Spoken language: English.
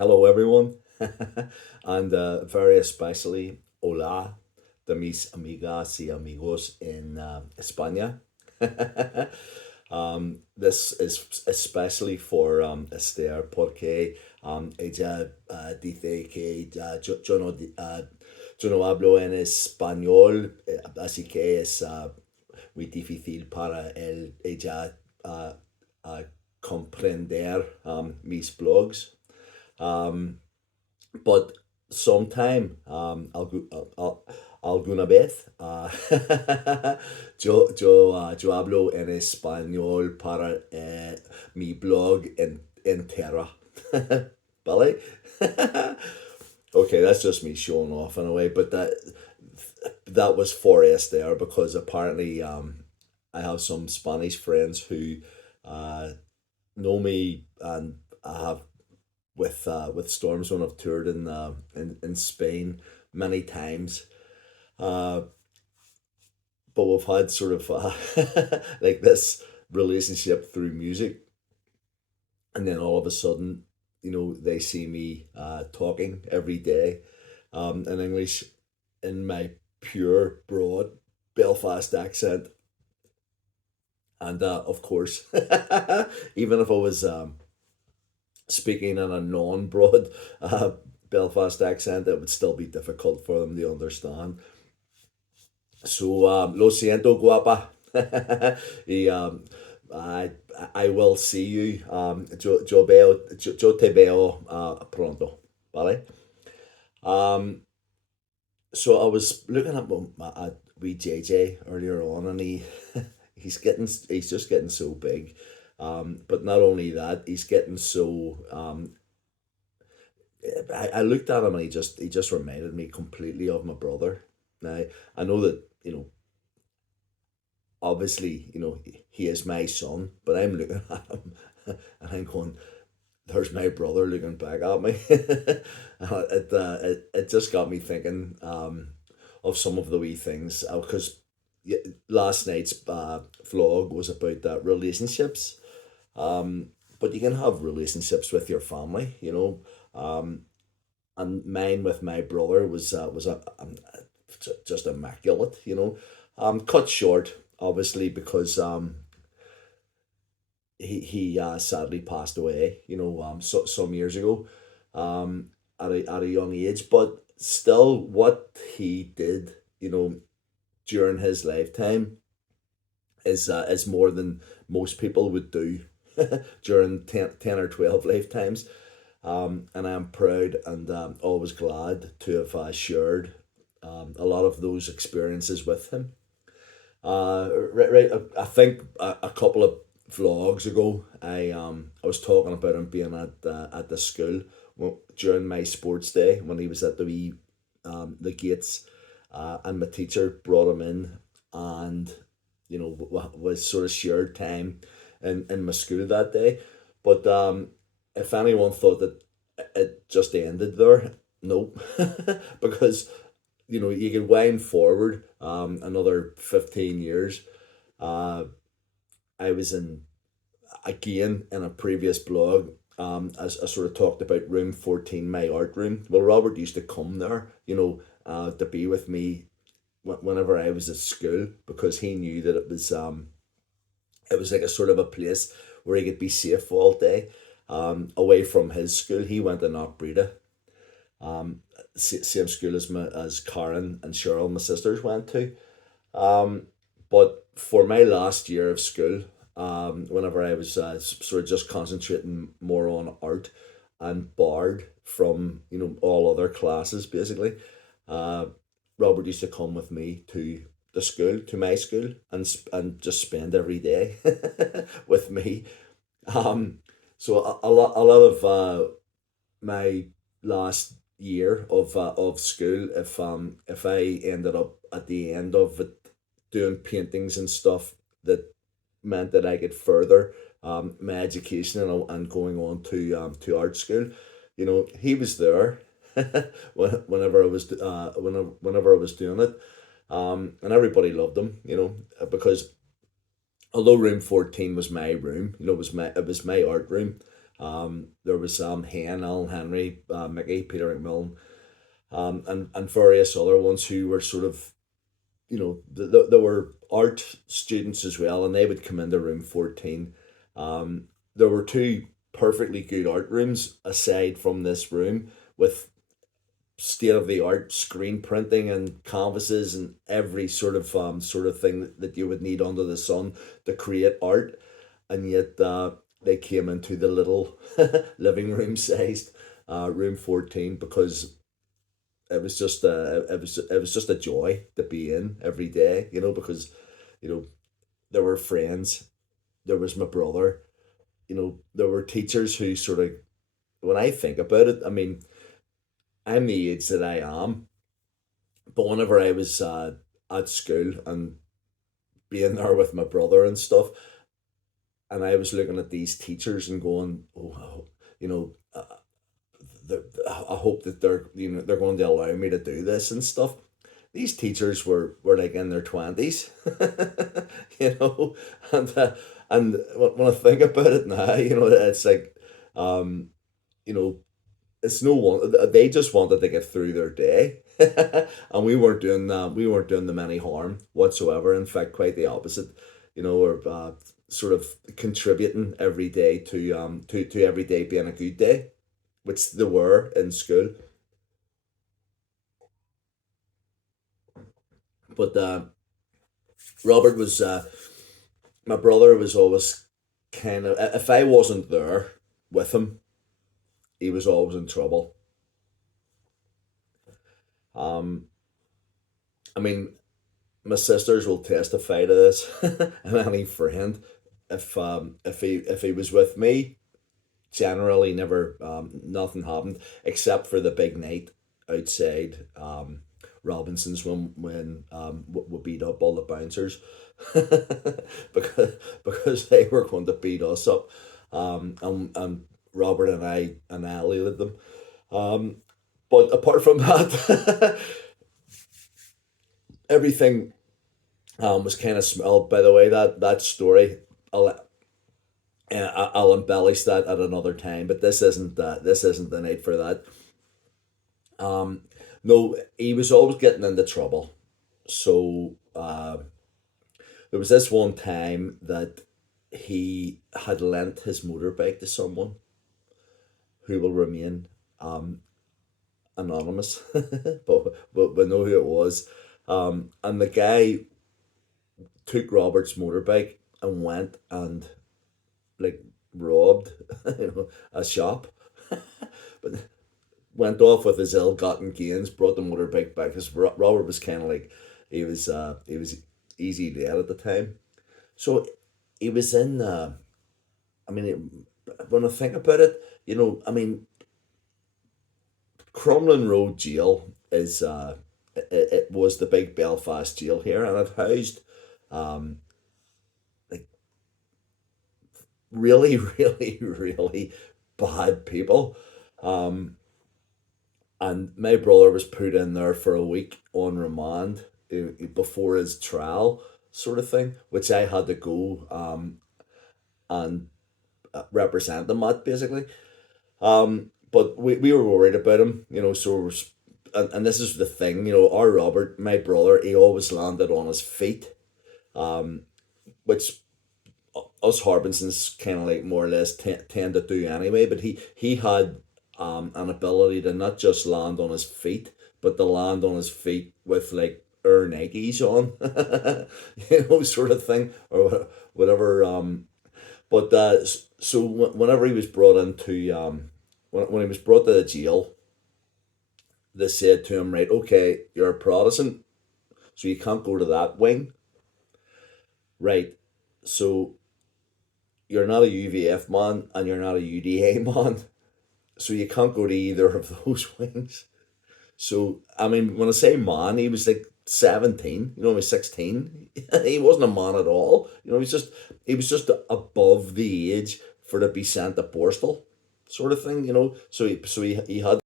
Hello, everyone, and very especially hola de mis amigas y amigos in España. This is especially for Esther porque ella dice que yo no hablo en español, así que es muy difícil para ella uh, comprender mis blogs. But sometime, alguna vez, yo hablo en español para mi blog entera. ¿Vale? Okay, that's just me showing off in a way, but that was for us there because apparently I have some Spanish friends who uh, know me, and I have with Storms when I've toured in Spain many times. Uh, but we've had sort of like this relationship through music, and then all of a sudden, they see me talking every day in English in my pure, broad Belfast accent, and of course, even if I was speaking in a non-broad Belfast accent, it would still be difficult for them to understand. So, lo siento, guapa. y, I, I will see you. Yo te veo pronto. ¿Vale? Um, so I was looking at wee JJ earlier on, and he's just getting so big. But not only that, he's getting so I looked at him, and he just reminded me completely of my brother. Now I know that obviously he is my son, but I'm looking at him and I'm going, "There's my brother looking back at me." It just got me thinking of some of the wee things because last night's vlog was about relationships. But you can have relationships with your family, and mine with my brother was just immaculate, cut short obviously because he sadly passed away, some years ago, at a young age, but still what he did, during his lifetime is more than most people would do during 10 or 12 lifetimes. And I'm proud and always glad to have shared a lot of those experiences with him. Right, I think a couple of vlogs ago, I was talking about him being at the school during my sports day when he was at the gates, and my teacher brought him in, and was sort of shared time in my school that day. But if anyone thought that it just ended there, nope, because you could wind forward another 15 years. Uh, I was again in a previous blog. As I sort of talked about room 14, my art room. Well, Robert used to come there, to be with me whenever I was at school because he knew that it was like a sort of a place where he could be safe all day, away from his school. He went to Knockbreda, um, same school as Karen and Cheryl, my sisters, went to. Um, but for my last year of school, whenever I was sort of just concentrating more on art and barred from all other classes, basically, uh, Robert used to come with me to my school, and just spend every day with me. Um, so a lot of my last year of school, if I ended up at the end of it doing paintings and stuff, that meant that I could further my education, and going on to art school. He was there whenever I was doing it, and everybody loved him. Because although room 14 was my room, it was my art room. There was Hen, Alan Henry, Mickey, Peter McMillan, and various other ones who were sort of, there were art students as well, and they would come into room 14. There were two perfectly good art rooms aside from this room with state of the art screen printing and canvases and every sort of thing that you would need under the sun to create art, and yet they came into the little living room sized room 14 because it was just a joy to be in every day, because you know there were friends, there was my brother, there were teachers who sort of, when I think about it, I mean, I'm the age that I am, but whenever I was at school and being there with my brother and stuff, and I was looking at these teachers and going, oh, you know, I hope that they're going to allow me to do this and stuff. These teachers were like in their 20s, you know, and when I think about it now, it's like, um, you know, it's no one. They just wanted to get through their day, and we weren't doing them any harm whatsoever. In fact, quite the opposite. We're sort of contributing every day to every day being a good day, which they were in school. But Robert was my brother was always kind of, if I wasn't there with him, he was always in trouble. Um, I mean, my sisters will testify to this, and any friend, if he was with me, generally never nothing happened except for the big night outside Robinson's when we beat up all the bouncers because they were going to beat us up, and Robert and I annihilated them. Um, but apart from that, everything was kind of smelled. By the way, that story, I'll, I'll embellish that at another time. But this isn't the night for that. Um, no, he was always getting into trouble. So there was this one time that he had lent his motorbike to someone who will remain um, anonymous, but we know who it was. And the guy took Robert's motorbike and went and like robbed a shop, but went off with his ill-gotten gains, brought the motorbike back because Robert was kind of like, he was easy dead at the time. So he was in. I mean, when I think about it, I mean, Crumlin Road Jail is it was the big Belfast jail here, and it housed um like really, really, really bad people. Um, and my brother was put in there for a week on remand before his trial, sort of thing, which I had to go and represent them at basically. But we were worried about him, so and this is the thing, our Robert, my brother, he always landed on his feet, which us Harbinsons kind of like more or less tend to do anyway. But he had an ability to not just land on his feet, but to land on his feet with like Air Nikes on, sort of thing, or whatever. But so whenever he was brought into when he was brought to the jail, they said to him, right, okay, you're a Protestant, so you can't go to that wing, right? So you're not a UVF man and you're not a UDA man, so you can't go to either of those wings. So I mean, when I say man, he was like 17, he was 16. He wasn't a man at all. He was just above the age for to be sent to Borstal, sort of thing. So he had